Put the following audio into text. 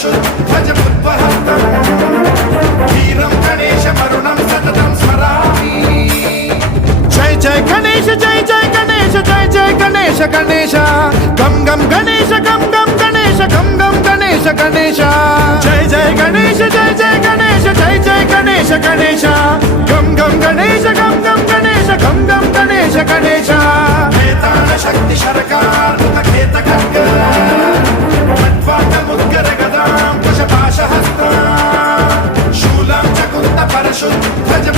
परशुद्धज बुद्वहस्तम् वीरं गणेश मरुणं सततं स्मरामि। जय जय गणेश जय जय गणेश जय जय गणेश गणेश गम गम गणेश गम गम गणेश गम गम गणेश गणेश जय जय गणेश जय जय गणेश जय जय गणेश गणेश गम गम गणेश गम गम गणेश गम गम गणेश गणेश वेतान शक्ति शरकार खेत खड्ग मुद्गर गदां कुशपाशहस्ता शूलं च कुन्द परशुद्धज